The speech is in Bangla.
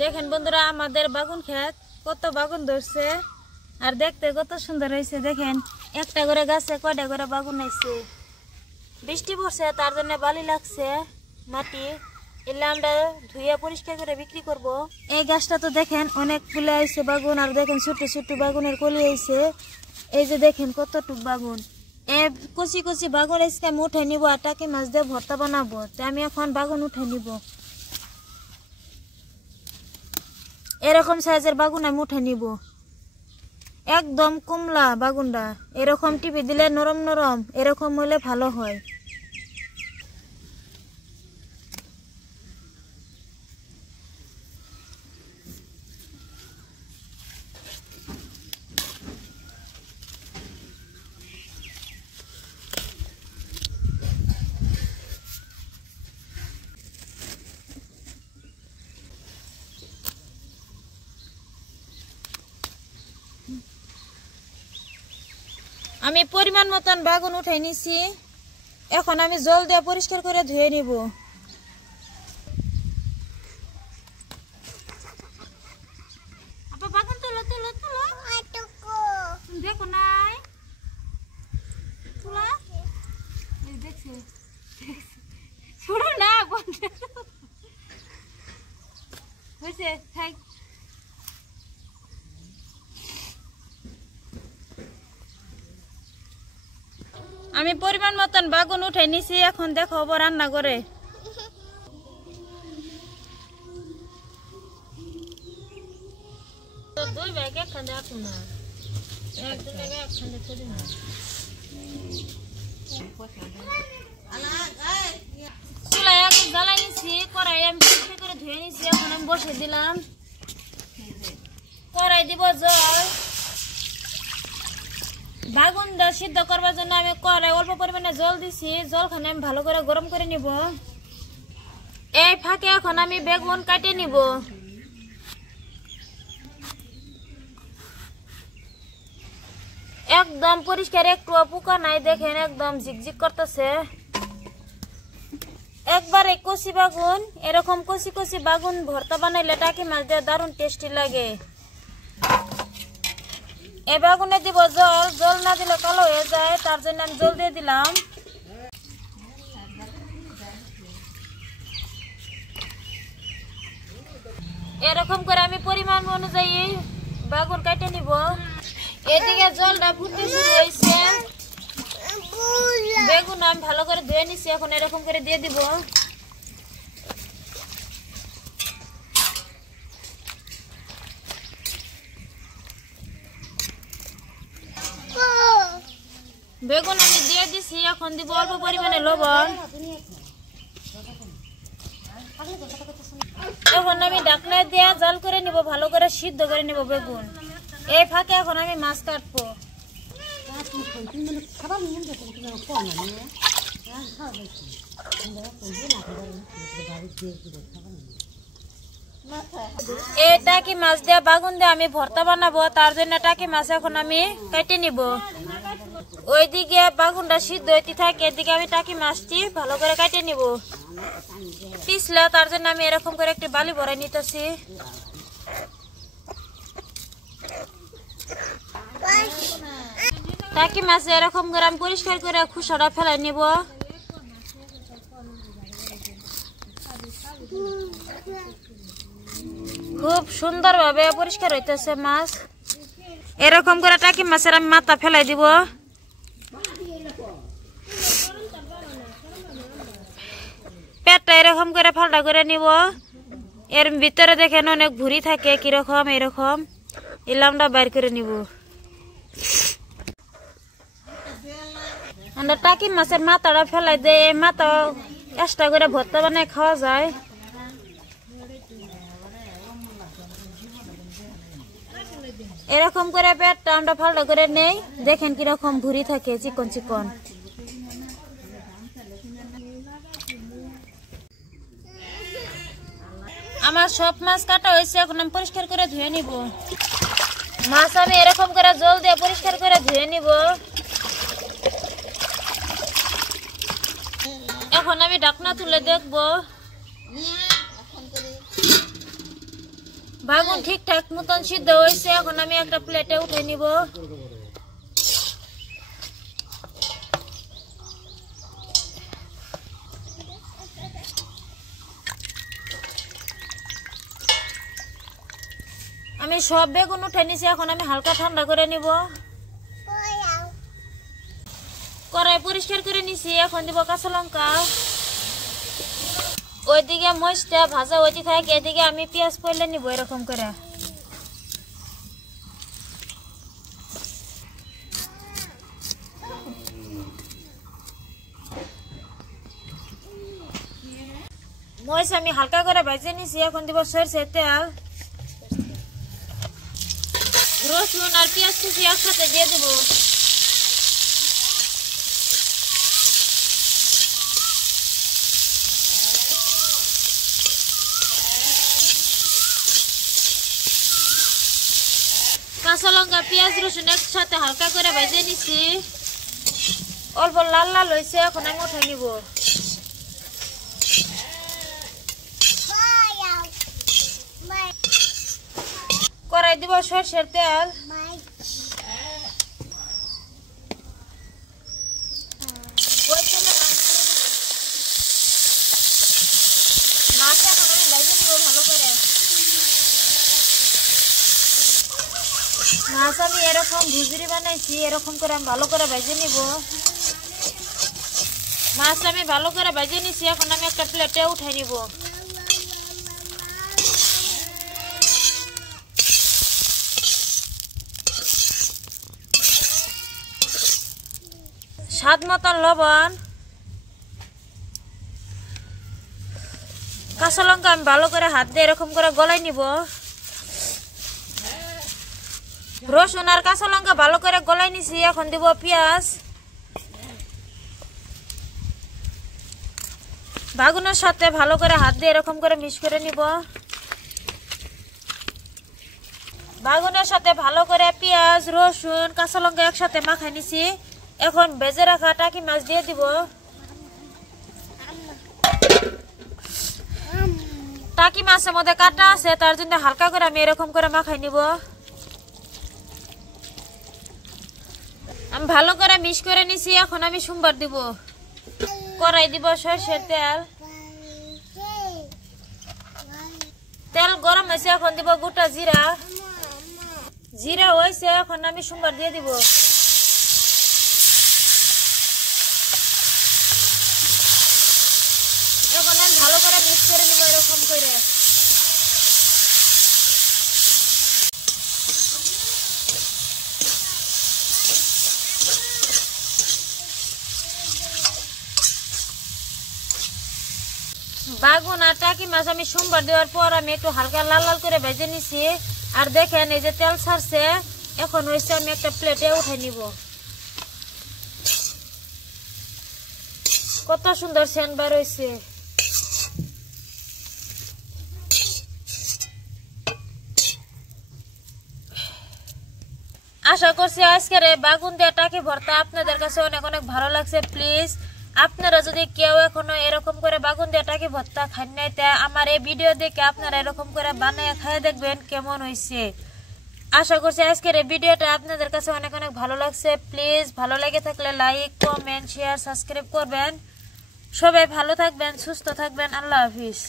দেখেন বন্ধুরা আমাদের বাগুন ক্ষেত কত বাগুন ধরছে আর দেখতে কত সুন্দর হয়েছে। দেখেন একটা করে গাছে কয়টা করে বাগুন হয়েছে। বৃষ্টি পড়ছে তার জন্য বালি লাগছে মাটি, এলে আমরা ধুয়ে পরিষ্কার করে বিক্রি করব। এই গাছটা তো দেখেন অনেক ফুলে আইছে বাগুন, আর দেখেন ছোট ছোট বাগুনের কলি আইছে। এই যে দেখেন কতটুক বাগুন। এই কচি কচি বাগুন আজকে আমি উঠে নিব আর টাকি মাছ দিয়ে ভর্তা বানাবো। তো আমি এখন বাগুন উঠে নিব। এরকম সাইজের বাগুন আমি উঠে নিব। একদম কমলা বাগুনটা, এরকম টিপে দিলে নরম নরম, এরকম হলে ভালো হয়। আমি পরিমাণ মতন বাগুন উঠাই নিছি, এখন আমি জল দিয়ে পরিষ্কার করে ধুয়ে নিব। বাগুন তুলো তুলো তুলো, দেখো নাই তুলা দেখছে ছোড়ো না হয়েছে থাক। আমি পরিমাণ মতন বাগুন উঠে নিছি, এখন দেখো রান্না করে। দুই ব্যাগ একখানে রাখো না, একদম একখানে করি না। চুলায় এখন জ্বালাই নিছি, কড়াই আমি পরিষ্কার করে ধুয়ে নিছি, এখন আমি বসে দিলাম। কড়াই দিব জল। বাগুনটা সিদ্ধ করবার জন্য আমি কড়াই অল্প পরিমাণে জল দিছি, জলখানে আমি ভালো করে গরম করে নিব। এই ফাঁকে এখন আমি বেগুন কাটে নিব। একদম পরিষ্কার, একটু পোকা নাই, দেখেন একদম ঝিকঝিক করতেছে। একবারে কচি বাগুন, এরকম কচি কচি বাগুন ভর্তা বানাইলে টাকি মাছ দিয়ে দারুণ টেস্টি লাগে। এই বাগুনে দিব জল, জল না দিলে কালো হয়ে যায়, তার জন্য আমি জল দিয়ে দিলাম। এরকম করে আমি পরিমাণ অনুযায়ী বাগুন কেটে নিব। এদিকে জলটা ফুটতে শুরু হয়েছে, বেগুন আমি ভালো করে ধুয়ে নিছি, এখন এরকম করে দিয়ে দিব। বেগুন আমি দিয়ে দিছি, এখন দিব অল্প পরিমাণে লবণ। এখন আমি ঢাকনা দিয়ে জাল করে নিব, ভালো করে সিদ্ধ করে নিব বেগুন। এই ফাঁকে এখন আমি মাছ কাটবো। এই টাকি মাছ দিয়ে বাগুন দিয়ে আমি ভর্তা বানাবো, তার জন্য টাকি মাছ এখন আমি কেটে নিব। ওইদিকে বাগুনটা সিদ্ধ হইতে থাকে, এদিকে আমি টাকি মাছটি ভালো করে কেটে নিব। পিছলে তার জন্য আমি এরকম করে একটি বালি ভরাই নিতেছি। টাকি মাছ এরকম করে আমি পরিষ্কার করে খোসাটা ফেলাই নিব। খুব সুন্দর ভাবে পরিষ্কার হইতেছে মাছ। এরকম করে টাকি মাছের আমি মাথা ফেলাই দিব। পেটটা এরকম করে ফালটা করে নিব। এর ভিতরে দেখেন অনেক ভুঁড়ি থাকে, কিরকম এরকম ইলামটা বাইর করে নিব। আমরা টাকি মাছের মাথাটা ফেলাই দেয়, এই মাথা এক্সট্রা করে ভর্তা বানায় খাওয়া যায়। এরকম করে পেটটা আমরা ফালটা করে নেই, দেখেন কিরকম ভুঁড়ি থাকে চিকন চিকন। আমার সব মাছ কাটা হয়েছে, এখন আমি পরিষ্কার করে ধুয়ে নিব। মাছ আমি এরকম করে জল দিয়ে পরিষ্কার করে ধুয়ে নিব। এখন আমি ঢাকনা তুলে দেখবো। বাগুন ঠিকঠাক মতন সিদ্ধ হয়েছে, এখন আমি একটা প্লেটে উঠে নিব। আমি সব বেগুন উঠে নিছি, এখন আমি হালকা ঠান্ডা করে নিব। কড়াই পরিষ্কার করে নিছি, এখন দিব কাঁচা লঙ্কা। ওইদিকে মরিচটা ভাজা হইতে থাকে, এদিকে আমি পেঁয়াজ পড়লে নিব এরকম করে। মরিচ আমি হালকা করে ভেজে নিছি, এখন দিব সরষের তেল। রসুন আর পেঁয়াজ কুচি একসাথে দিয়ে দেব। কাঁচা লঙ্কা পেঁয়াজ রসুন একসাথে হালকা করে ভেজে নিছি, অল্প লাল লাল হয়েছে, এখন আমি উঠে নিব। কড়াই দিব সরষের তেল। মাছ এখন আমি ভেজে নিব ভালো করে। মাছ আমি এরকম ভুজরি বানাইছি, এরকম করে আমি ভালো করে ভেজে নিব। মাছ আমি ভালো করে ভেজে নিছি, এখন আমি একটা প্লেটে উঠে নিব। স্বাদ মতন লবণ, কাঁচা লঙ্কা আমি ভালো করে হাত দিয়ে এরকম করে গলাই নিব। রসুন আর কাঁচা লঙ্কা ভালো করে গলাই নিছি, এখন দিব পেঁয়াজ। বাগুনের সাথে ভালো করে হাত দিয়ে এরকম করে মিক্স করে নিব। বাগুনের সাথে ভালো করে পেঁয়াজ রসুন কাঁচা লঙ্কা একসাথে মাখাই নিছি, এখন ভেজে রাখা টাকি মাছ দিয়ে দিব। টাকি মাছের মধ্যে কাটা আছে, তার জন্য হালকা করে আমি এরকম করে মাখাই নিব। আমি ভালো করে মিক্স করে নিছি, এখন আমি সোমবার দিব। কড়াই দিব সরষের তেল। তেল গরম হয়েছে, এখন দিব গোটা জিরা। জিরা হয়েছে, এখন আমি সোমবার দিয়ে দিব। এখন আমি ভালো করে মিক্স করে নিব এরকম করে। বাগুন আর টাকি মাছ আমি সোমবার দেওয়ার পর আমি একটু হালকা লাল লাল করে ভেজে নিছি। আর দেখেন এই যে তেল ছাড়ছে, এখন হয়েছে আমি একটা প্লেটে উঠে নিব। কত সুন্দর সেন্ট বার হয়েছে। আশা করছি আজকের এই বাগুন দিয়ে টাকি ভর্তা আপনাদের কাছে অনেক অনেক ভালো লাগছে। প্লিজ আপনারা যদি কেউ এখনো এরকম করে বাগুন দিয়ে টাকি ভর্তা খান নাই, তা আমার এই ভিডিও দেখে আপনারা এরকম করে বানিয়ে খাইয়ে দেখবেন কেমন হয়েছে। আশা করছি আজকের এই ভিডিওটা আপনাদের কাছে অনেক অনেক ভালো লাগছে। প্লিজ ভালো লেগে থাকলে লাইক কমেন্ট শেয়ার সাবস্ক্রাইব করবেন। সবাই ভালো থাকবেন, সুস্থ থাকবেন। আল্লাহ হাফিজ।